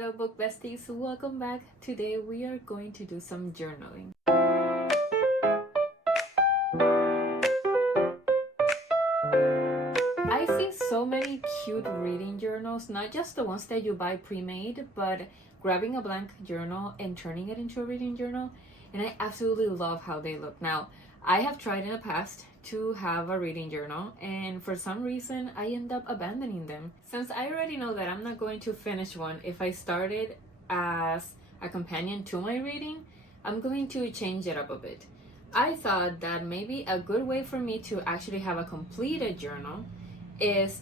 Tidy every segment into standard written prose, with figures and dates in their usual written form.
Hello book besties, welcome back. Today we are going to do some journaling. I see so many cute reading journals, not just the ones that you buy pre-made, but grabbing a blank journal and turning it into a reading journal, and I absolutely love how they look. Now, I have tried in the past to have a reading journal, and for some reason I end up abandoning them. Since I already know that I'm not going to finish one if I started as a companion to my reading, I'm going to change it up a bit. I thought that maybe a good way for me to actually have a completed journal is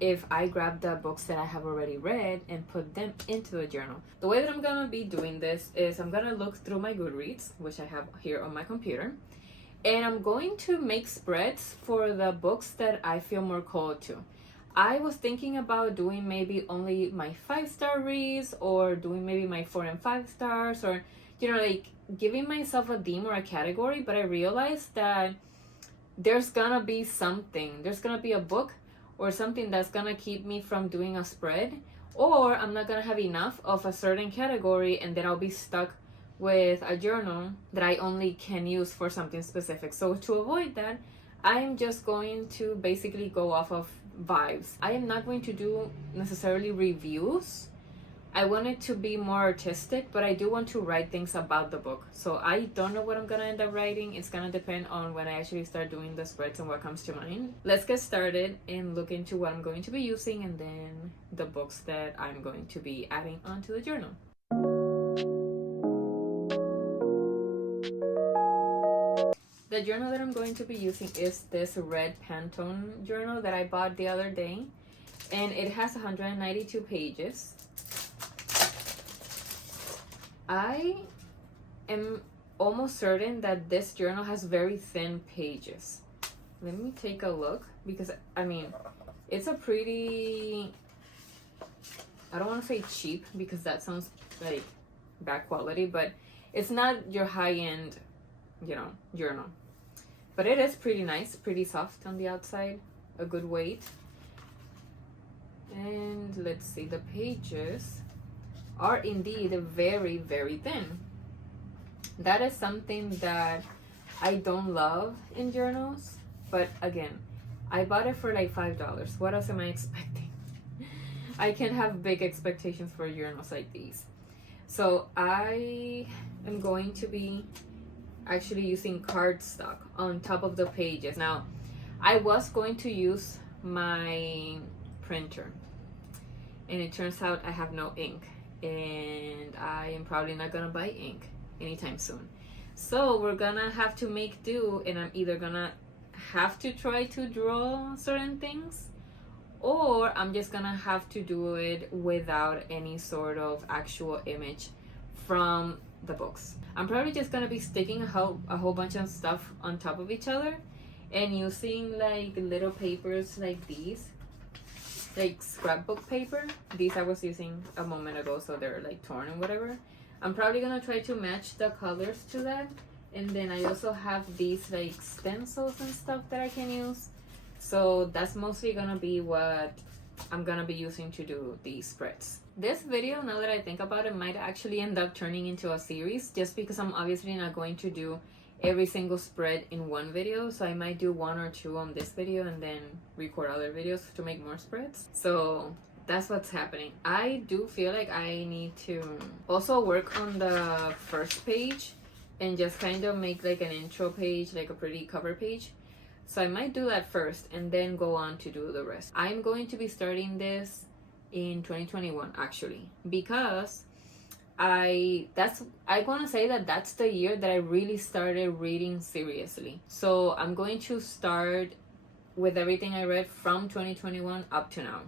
if I grab the books that I have already read and put them into the journal. The way that I'm gonna be doing this is I'm gonna look through my Goodreads, which I have here on my computer, and I'm going to make spreads for the books that I feel more called to. I was thinking about doing maybe only my 5-star reads, or doing maybe my 4 and 5 stars, or like giving myself a theme or a category, but I realized that there's gonna be a book or something that's gonna keep me from doing a spread, or I'm not gonna have enough of a certain category and then I'll be stuck with a journal that I only can use for something specific. So to avoid that, I'm just going to basically go off of vibes. I am not going to do necessarily reviews. I want it to be more artistic, but I do want to write things about the book. So I don't know what I'm gonna end up writing. It's gonna depend on when I actually start doing the spreads and what comes to mind. Let's get started and look into what I'm going to be using and then the books that I'm going to be adding onto the journal. The journal that I'm going to be using is this red Pantone journal that I bought the other day, and it has 192 pages. I am almost certain that this journal has very thin pages. Let me take a look, because it's a pretty, I don't want to say cheap because that sounds like bad quality, but it's not your high-end, journal. But it is pretty nice, pretty soft on the outside, a good weight. And let's see, the pages are indeed very, very thin. That is something that I don't love in journals, but again, I bought it for like $5. What else am I expecting? I can't have big expectations for journals like these. So I am going to be actually using cardstock on top of the pages. Now, I was going to use my printer, and it turns out I have no ink, and I am probably not gonna buy ink anytime soon. So we're gonna have to make do, and I'm either gonna have to try to draw certain things, or I'm just gonna have to do it without any sort of actual image from the books. I'm probably just gonna be sticking a whole bunch of stuff on top of each other and using like little papers like these, like scrapbook paper. These I was using a moment ago, so they're like torn and whatever. I'm probably gonna try to match the colors to that. And then I also have these like stencils and stuff that I can use. So that's mostly gonna be what I'm gonna be using to do these spreads. This video, now that I think about it, might actually end up turning into a series, just because I'm obviously not going to do every single spread in one video. So I might do 1 or 2 on this video and then record other videos to make more spreads. So that's what's happening. I do feel like I need to also work on the first page and just kind of make like an intro page, like a pretty cover page. So I might do that first and then go on to do the rest. I'm going to be starting this in 2021 actually, because I want to say that that's the year that I really started reading seriously. So I'm going to start with everything I read from 2021 up to now,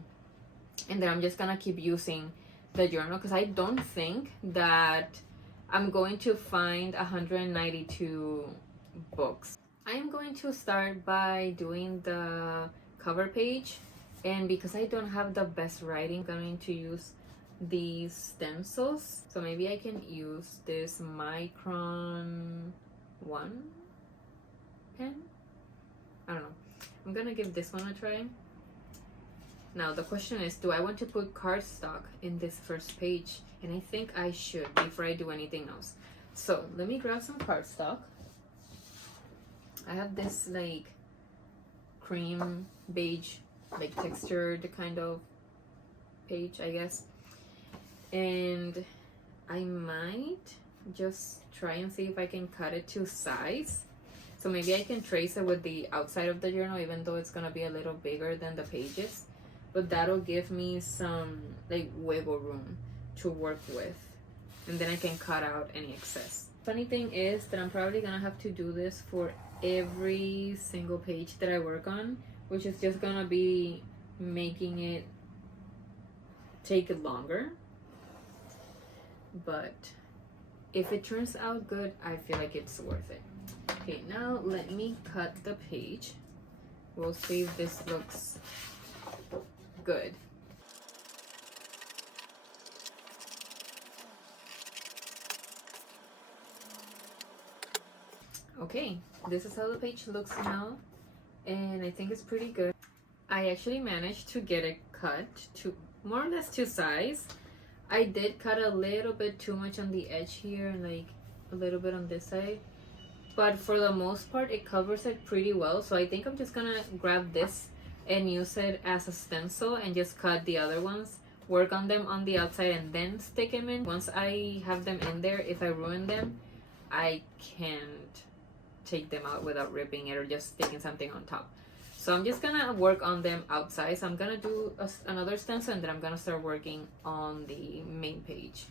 and then I'm just gonna keep using the journal, because I don't think that I'm going to find 192 books. I am going to start by doing the cover page, and because I don't have the best writing, I'm going to use these stencils. So maybe I can use this Micron 1 pen. I don't know. I'm gonna give this one a try. Now the question is, do I want to put cardstock in this first page? And I think I should before I do anything else. So let me grab some cardstock. I have this like cream beige, like textured kind of page, I guess. And I might just try and see if I can cut it to size. So maybe I can trace it with the outside of the journal, even though it's gonna be a little bigger than the pages. But that'll give me some like wiggle room to work with. And then I can cut out any excess. Funny thing is that I'm probably gonna have to do this for every single page that I work on, which is just gonna be making it take longer. But if it turns out good, I feel like it's worth it. Okay, now let me cut the page. We'll see if this looks good. Okay, this is how the page looks now, and I think it's pretty good. I actually managed to get it cut to more or less to size. I did cut a little bit too much on the edge here and like a little bit on this side, but for the most part it covers it pretty well. So I think I'm just gonna grab this and use it as a stencil and just cut the other ones, work on them on the outside, and then stick them in. Once I have them in there, if I ruin them, I can't take them out without ripping it or just sticking something on top. So I'm just gonna work on them outside. So I'm gonna do another stencil, and then I'm gonna start working on the main page.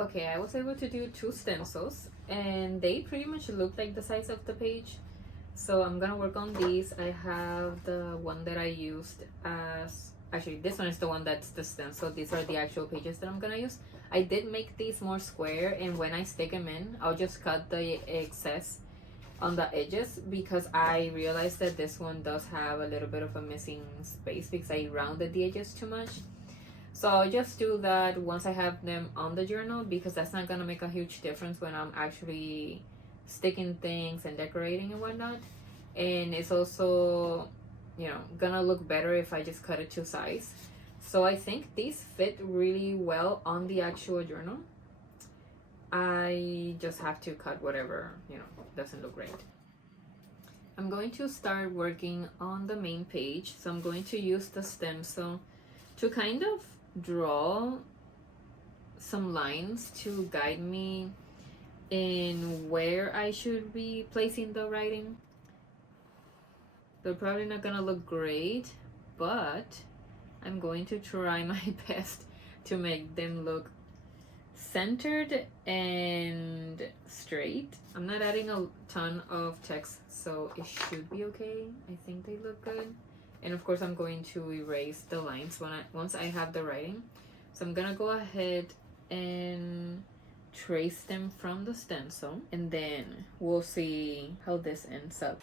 Okay, I was able to do 2 stencils and they pretty much look like the size of the page. So I'm gonna work on these. I have the one that I used as, actually this one is the one that's the stencil. These are the actual pages that I'm gonna use. I did make these more square, and when I stick them in, I'll just cut the excess on the edges, because I realized that this one does have a little bit of a missing space because I rounded the edges too much. So I'll just do that once I have them on the journal, because that's not gonna make a huge difference when I'm actually sticking things and decorating and whatnot. And it's also, you know, gonna look better if I just cut it to size. So I think these fit really well on the actual journal. I just have to cut whatever, you know, doesn't look great. I'm going to start working on the main page. So I'm going to use the stencil to kind of draw some lines to guide me in where I should be placing the writing. They're probably not gonna look great, but I'm going to try my best to make them look centered and straight. I'm not adding a ton of text, so it should be okay. I think they look good. And of course I'm going to erase the lines once I have the writing. So I'm gonna go ahead and trace them from the stencil, and then we'll see how this ends up.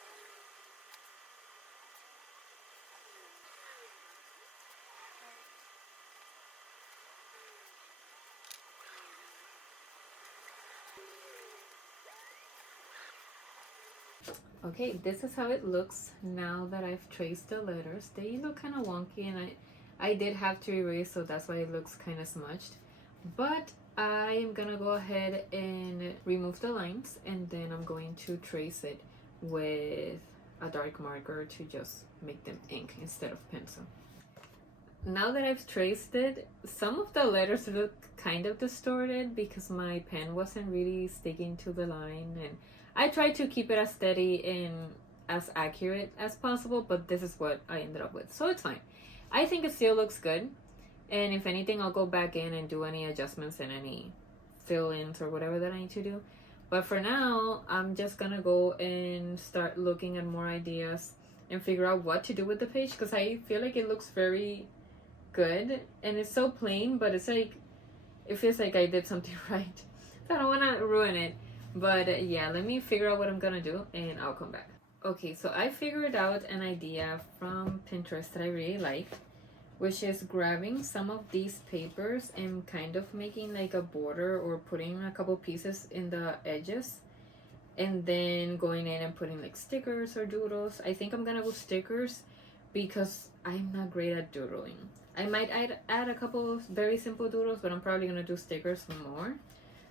Okay, this is how it looks now that I've traced the letters. They look kind of wonky, and I did have to erase, so that's why it looks kind of smudged. But I am gonna go ahead and remove the lines, and then I'm going to trace it with a dark marker to just make them ink instead of pencil. Now that I've traced it, some of the letters look kind of distorted because my pen wasn't really sticking to the line, and I tried to keep it as steady and as accurate as possible, but this is what I ended up with, so it's fine. I think it still looks good, and if anything, I'll go back in and do any adjustments and any fill-ins or whatever that I need to do. But for now, I'm just gonna go and start looking at more ideas and figure out what to do with the page, because I feel like it looks very good, and it's so plain, but it's like, it feels like I did something right. So I don't want to ruin it. But yeah, let me figure out what I'm gonna do and I'll come back. Okay, so I figured out an idea from Pinterest that I really like, which is grabbing some of these papers and kind of making like a border or putting a couple pieces in the edges, and then going in and putting like stickers or doodles. I think I'm gonna go stickers, because I'm not great at doodling. I might add a couple of very simple doodles, but I'm probably gonna do stickers more.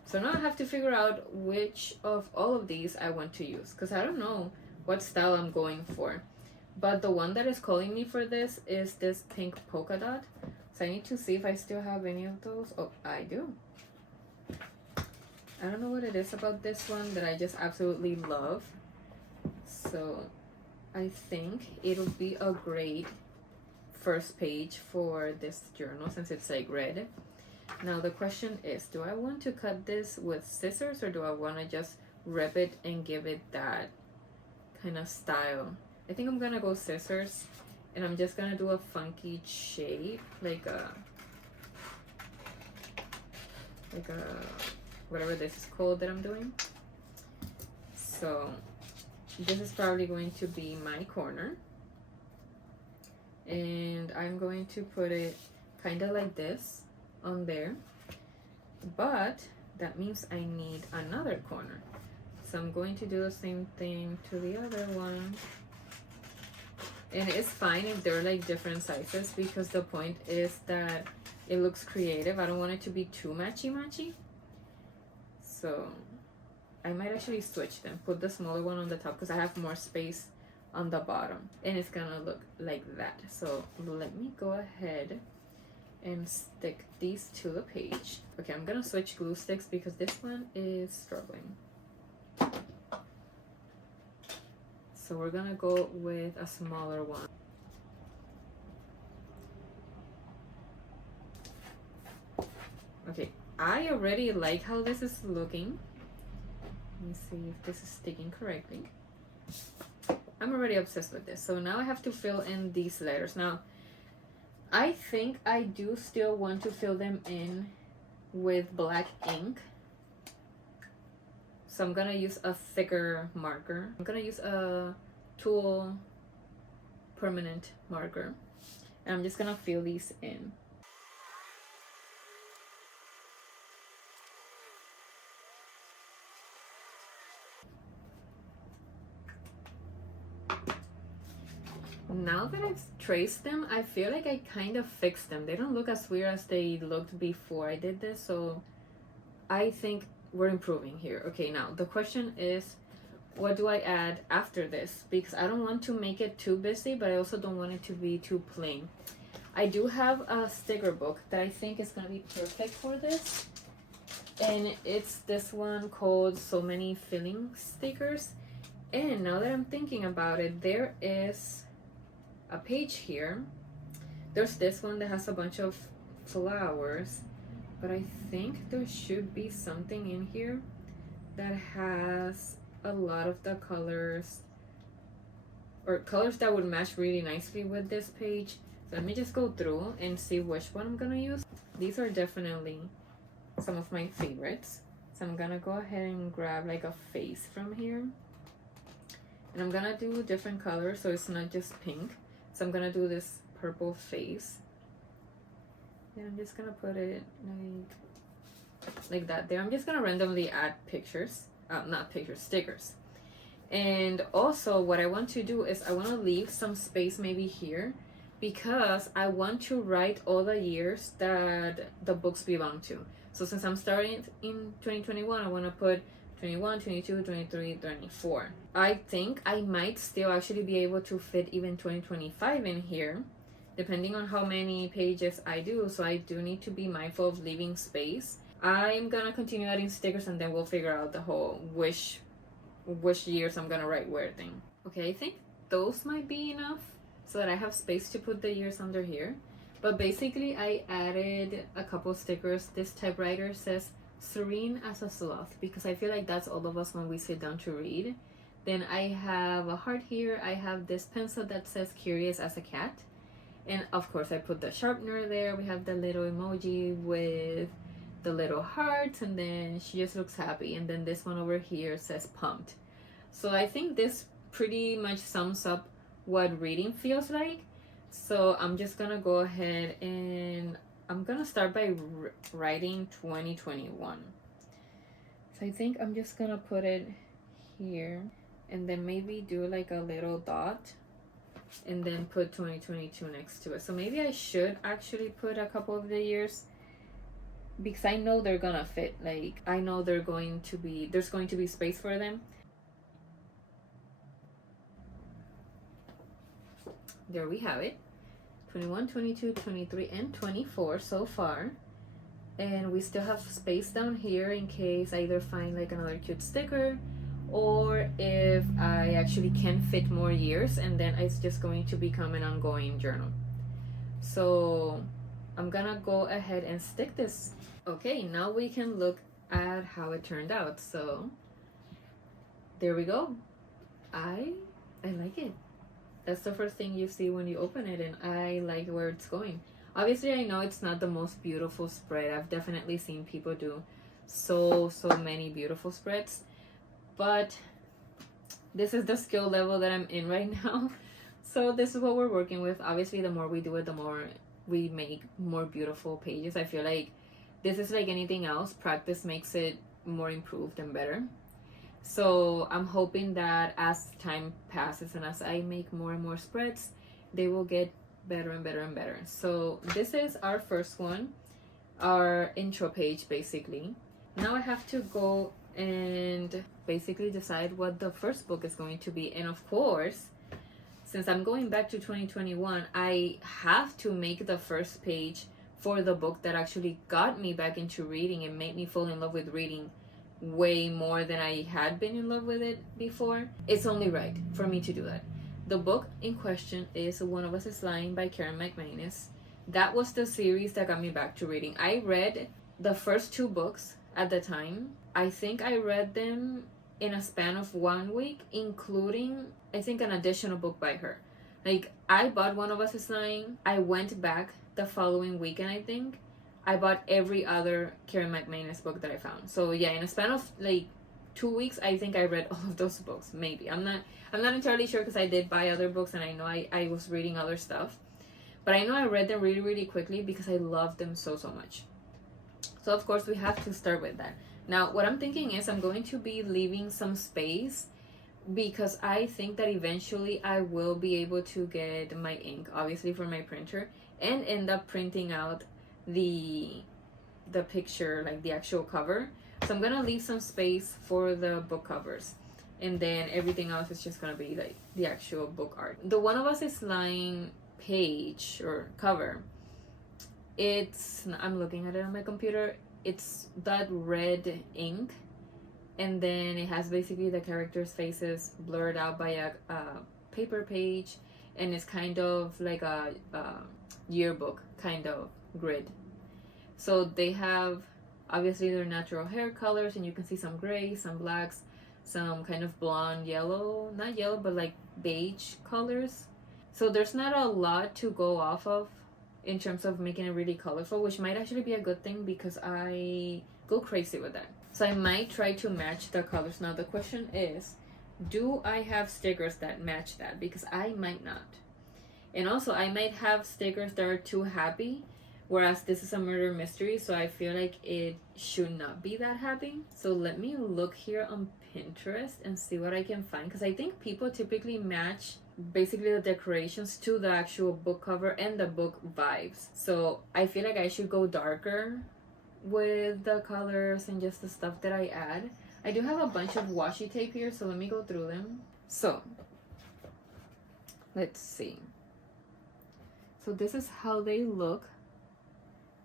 So now I have to figure out which of all of these I want to use, because I don't know what style I'm going for. But the one that is calling me for this is this pink polka dot. So I need to see if I still have any of those. Oh, I do. I don't know what it is about this one that I just absolutely love. So I think it'll be a great first page for this journal since it's like red. Now the question is, do I want to cut this with scissors or do I want to just rip it and give it that kind of style? I think I'm gonna go scissors, and I'm just gonna do a funky shape, like a whatever this is called that I'm doing. So this is probably going to be my corner, and I'm going to put it kind of like this on there, but that means I need another corner. So I'm going to do the same thing to the other one. And it's fine if they're like different sizes, because the point is that it looks creative. I don't want it to be too matchy. So I might actually switch them, put the smaller one on the top because I have more space on the bottom, and it's gonna look like that. So let me go ahead and stick these to the page. Okay, I'm gonna switch glue sticks because this one is struggling. So we're gonna go with a smaller one. Okay, I already like how this is looking. Let me see if this is sticking correctly. I'm already obsessed with this. So now I have to fill in these letters. Now, I think I do still want to fill them in with black ink. So I'm gonna use a thicker marker. I'm gonna use a Tool permanent marker, and I'm just gonna fill these in. Now that I've traced them, I feel like I kind of fixed them. They don't look as weird as they looked before I did this, so I think we're improving here. Okay, now the question is, what do I add after this? Because I don't want to make it too busy, but I also don't want it to be too plain. I do have a sticker book that I think is gonna be perfect for this, and it's this one called So Many Filling Stickers. And now that I'm thinking about it, there is a page here. There's this one that has a bunch of flowers, but I think there should be something in here that has a lot of the colors, or colors that would match really nicely with this page. So let me just go through and see which one I'm gonna use. These are definitely some of my favorites. So I'm gonna go ahead and grab like a face from here, and I'm gonna do different colors so it's not just pink. So I'm gonna do this purple face, and I'm just gonna put it like that there. I'm just gonna randomly add pictures, not pictures, stickers. And also what I want to do is I want to leave some space maybe here, because I want to write all the years that the books belong to. So since I'm starting in 2021, I want to put 21, 22, 23, 24. I think I might still actually be able to fit even 2025 in here, depending on how many pages I do. So I do need to be mindful of leaving space. I'm gonna continue adding stickers, and then we'll figure out the whole which years I'm gonna write where thing. Okay, I think those might be enough so that I have space to put the years under here. But basically I added a couple stickers. This typewriter says serene as a sloth, because I feel like that's all of us when we sit down to read. Then I have a heart here. I have this pencil that says curious as a cat, and of course I put the sharpener there. We have the little emoji with the little hearts, and then she just looks happy. And then this one over here says pumped. So I think this pretty much sums up what reading feels like. So I'm just gonna go ahead and I'm gonna start by writing 2021. So I think I'm just gonna put it here, and then maybe do like a little dot and then put 2022 next to it. So maybe I should actually put a couple of the years, because I know they're gonna fit. Like, I know there's going to be space for them. There we have it. 21, 22, 23, and 24 so far. And we still have space down here in case I either find like another cute sticker, or if I actually can fit more years, and then it's just going to become an ongoing journal. So I'm gonna go ahead and stick this. Okay, now we can look at how it turned out. So there we go. I like it. That's the first thing you see when you open it, and I like where it's going. Obviously, I know it's not the most beautiful spread. I've definitely seen people do so many beautiful spreads, but this is the skill level that I'm in right now. So this is what we're working with. Obviously, the more we do it, the more we make more beautiful pages. I feel like this is like anything else. Practice makes it more improved and better. So I'm hoping that as time passes and as I make more and more spreads, they will get better and better and better. So this is our first one, our intro page basically. Now I have to go and basically decide what the first book is going to be. And of course, since I'm going back to 2021, I have to make the first page for the book that actually got me back into reading and made me fall in love with reading way more than I had been in love with it before. It's only right for me to do that. The book in question is One of Us is Lying by Karen McManus. That was the series that got me back to reading. I read the first 2 books at the time. I think I read them in a span of 1 week, including, I think, an additional book by her. Like, I bought One of Us is Lying. I went back the following weekend, I think. I bought every other Karen McManus book that I found. So yeah, in a span of like 2 weeks, I think I read all of those books. Maybe. I'm not entirely sure, because I did buy other books and I know I was reading other stuff. But I know I read them really quickly because I loved them so much. So of course we have to start with that. Now what I'm thinking is I'm going to be leaving some space, because I think that eventually I will be able to get my ink, obviously, for my printer, and end up printing out the picture, like the actual cover. So I'm gonna leave some space for the book covers, and then everything else is just gonna be like the actual book art. The One of Us is Lying page or cover, it's, I'm looking at it on my computer, it's that red ink, and then it has basically the characters' faces blurred out by a paper page, and it's kind of like a yearbook kind of grid. So they have obviously their natural hair colors, and you can see some gray, some blacks, some kind of blonde, yellow, not yellow, but like beige colors. So there's not a lot to go off of in terms of making it really colorful, which might actually be a good thing because I go crazy with that. So I might try to match the colors. Now the question is, do I have stickers that match that? Because I might not. And also I might have stickers that are too happy, whereas this is a murder mystery, so I feel like it should not be that happy. So let me look here on Pinterest and see what I can find, because I think people typically match basically the decorations to the actual book cover and the book vibes. So I feel like I should go darker with the colors and just the stuff that I add. I do have a bunch of washi tape here, so let me go through them. So let's see. So this is how they look.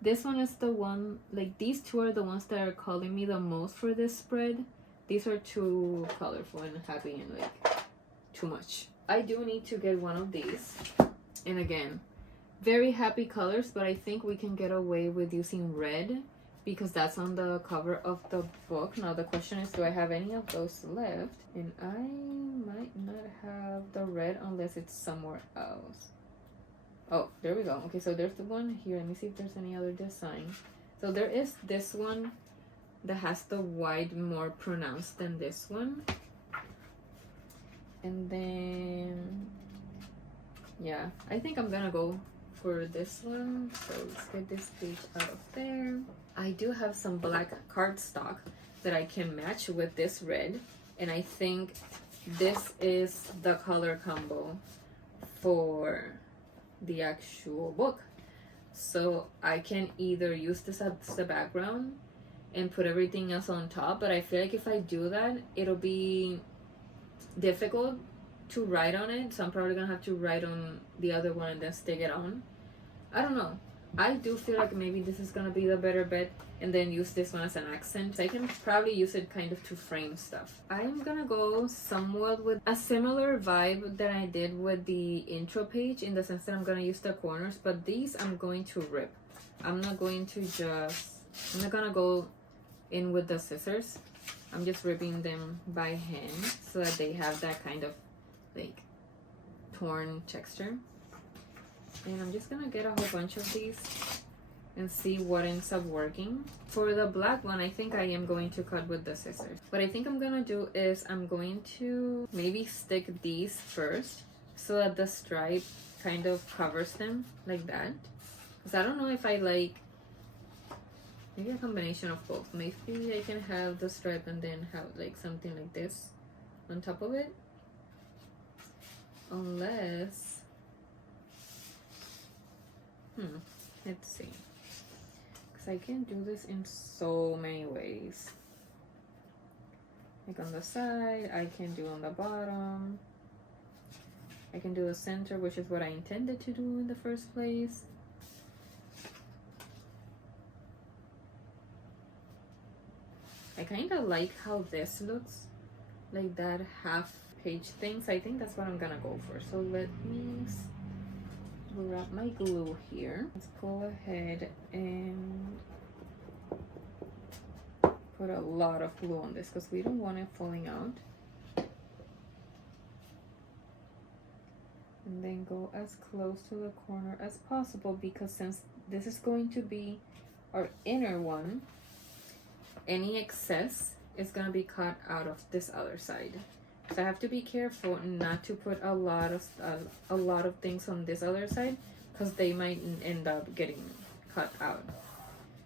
This one is the one, like these two are the ones that are calling me the most for this spread. These are too colorful and happy and like too much. I do need to get one of these. And again, very happy colors, but I think we can get away with using red because that's on the cover of the book. Now the question is, do I have any of those left? And I might not have the red unless it's somewhere else. Oh, there we go. Okay, so there's the one here. Let me see if there's any other design. So there is this one that has the white more pronounced than this one. And then, yeah, I think I'm gonna go for this one. So let's get this page out of there. I do have some black cardstock that I can match with this red. And I think this is the color combo for the actual book. So I can either use this as the background and put everything else on top, but I feel like if I do that, it'll be difficult to write on it, so I'm probably gonna have to write on the other one and then stick it on. I don't know. I do feel like maybe this is gonna be the better bet, and then use this one as an accent. So I can probably use it kind of to frame stuff. I'm gonna go somewhat with a similar vibe that I did with the intro page, in the sense that I'm gonna use the corners, but these I'm going to rip. I'm not going to I'm not gonna go in with the scissors. I'm just ripping them by hand so that they have that kind of like torn texture. And I'm just gonna get a whole bunch of these and see what ends up working. For the black one, I think I am going to cut with the scissors. What I think I'm gonna do is I'm going to maybe stick these first so that the stripe kind of covers them like that. Because I don't know if I like, maybe a combination of both. Maybe I can have the stripe and then have like something like this on top of it. Unless, let's see. Because I can do this in so many ways. Like on the side, I can do on the bottom. I can do the center, which is what I intended to do in the first place. I kind of like how this looks, like that half page thing. So I think that's what I'm gonna go for. So let me grab my glue here. Let's go ahead and put a lot of glue on this because we don't want it falling out. And then go as close to the corner as possible, because since this is going to be our inner one, any excess is going to be cut out of this other side. So I have to be careful not to put a lot of things on this other side, because they might end up getting cut out.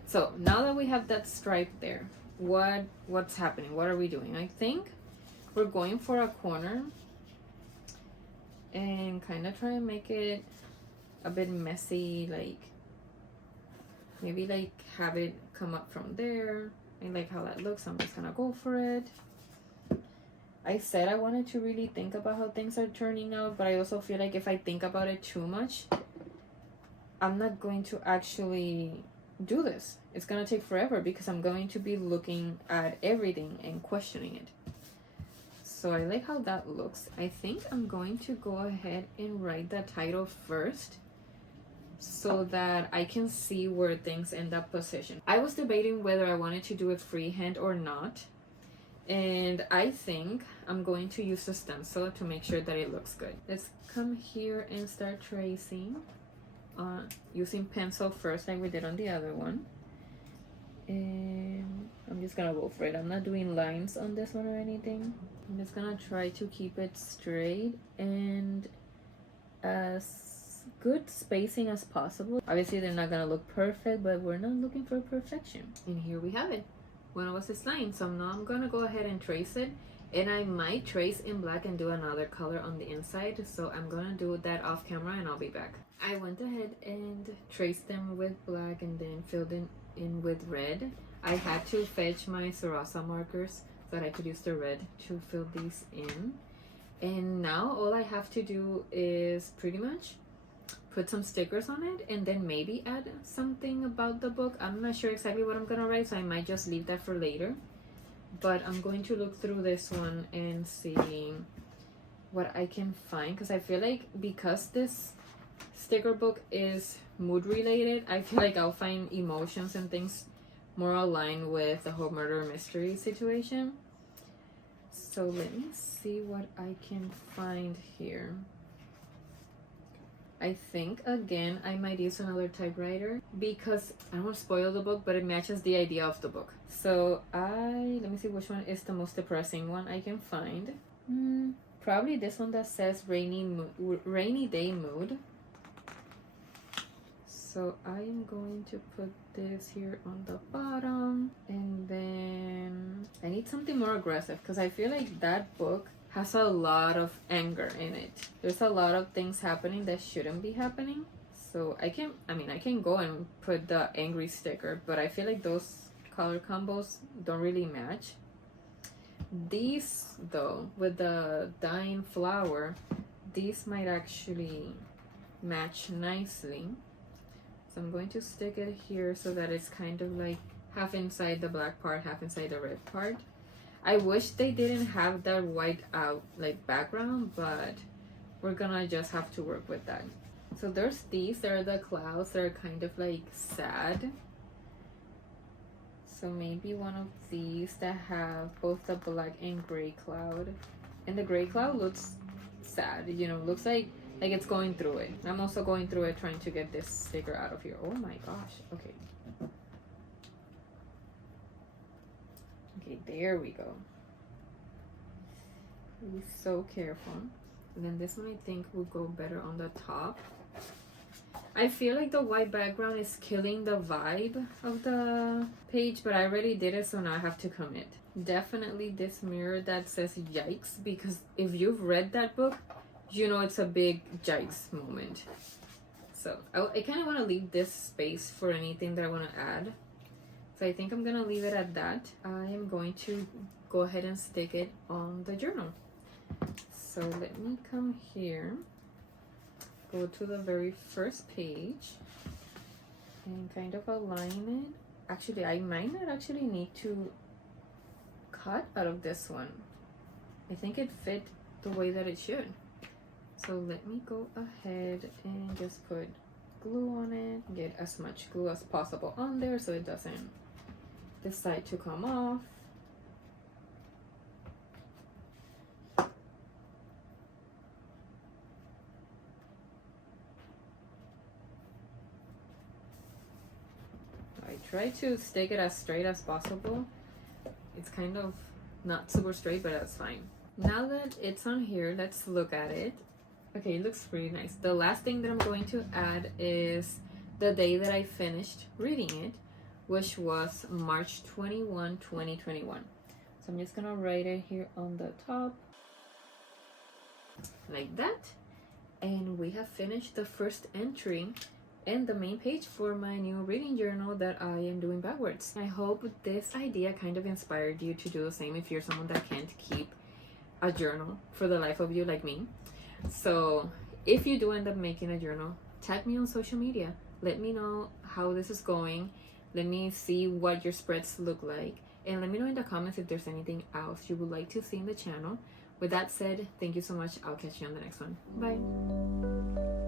So now that we have that stripe there, what's happening? What are we doing? I think we're going for a corner and kind of try and make it a bit messy, like maybe like have it come up from there. I like how that looks. I'm just gonna go for it. I said I wanted to really think about how things are turning out, but I also feel like if I think about it too much, I'm not going to actually do this. It's gonna take forever because I'm going to be looking at everything and questioning it. So I like how that looks. I think I'm going to go ahead and write the title first, so that I can see where things end up positioned. I was debating whether I wanted to do it freehand or not, and I think I'm going to use a stencil to make sure that it looks good. Let's come here and start tracing using pencil first, like we did on the other one. And I'm just gonna go for it. I'm not doing lines on this one or anything. I'm just gonna try to keep it straight and as good spacing as possible. Obviously they're not gonna look perfect, but we're not looking for perfection. And here we have it. One was this line. So now I'm gonna go ahead and trace it, and I might trace in black and do another color on the inside. So I'm gonna do that off camera and I'll be back. I went ahead and traced them with black and then filled in with red. I had to fetch my Sarasa markers so that I could use the red to fill these in. And now all I have to do is pretty much put some stickers on it and then maybe add something about the book. I'm not sure exactly what I'm gonna write, so I might just leave that for later. But I'm going to look through this one and see what I can find, because I feel like because this sticker book is mood related, I feel like I'll find emotions and things more aligned with the whole murder mystery situation. So let me see what I can find here. I think again I might use another typewriter because I don't want to spoil the book, but it matches the idea of the book. So let me see which one is the most depressing one I can find. Probably this one that says rainy day mood. So I am going to put this here on the bottom, and then I need something more aggressive because I feel like that book has a lot of anger in it. There's a lot of things happening that shouldn't be happening. So I can go and put the angry sticker, but I feel like those color combos don't really match. These though, with the dying flower, these might actually match nicely. So I'm going to stick it here so that it's kind of like half inside the black part, half inside the red part. I wish they didn't have that white out like background, but we're gonna just have to work with that. So there's these, there are the clouds, they're kind of like sad. So maybe one of these that have both the black and gray cloud. And the gray cloud looks sad, you know, looks like it's going through it. I'm also going through it trying to get this sticker out of here. Oh my gosh, okay. Okay, there we go. Be so careful. And then this one I think will go better on the top. I feel like the white background is killing the vibe of the page, but I already did it, so now I have to commit. Definitely this mirror that says yikes, because if you've read that book, you know it's a big yikes moment. So I kind of want to leave this space for anything that I want to add. So I think I'm going to leave it at that. I am going to go ahead and stick it on the journal. So let me come here. Go to the very first page and kind of align it. Actually, I might not actually need to cut out of this one. I think it fit the way that it should. So let me go ahead and just put glue on it. Get as much glue as possible on there so it doesn't decide to come off. Try to stick it as straight as possible. It's kind of not super straight, but that's fine. Now that it's on here, let's look at it. Okay, it looks really nice. The last thing that I'm going to add is the day that I finished reading it, which was March 21, 2021. So I'm just gonna write it here on the top like that. And we have finished the first entry and the main page for my new reading journal that I am doing backwards. I hope this idea kind of inspired you to do the same if you're someone that can't keep a journal for the life of you like me. So if you do end up making a journal, tag me on social media. Let me know how this is going. Let me see what your spreads look like. And let me know in the comments if there's anything else you would like to see in the channel. With that said, thank you so much. I'll catch you on the next one. Bye.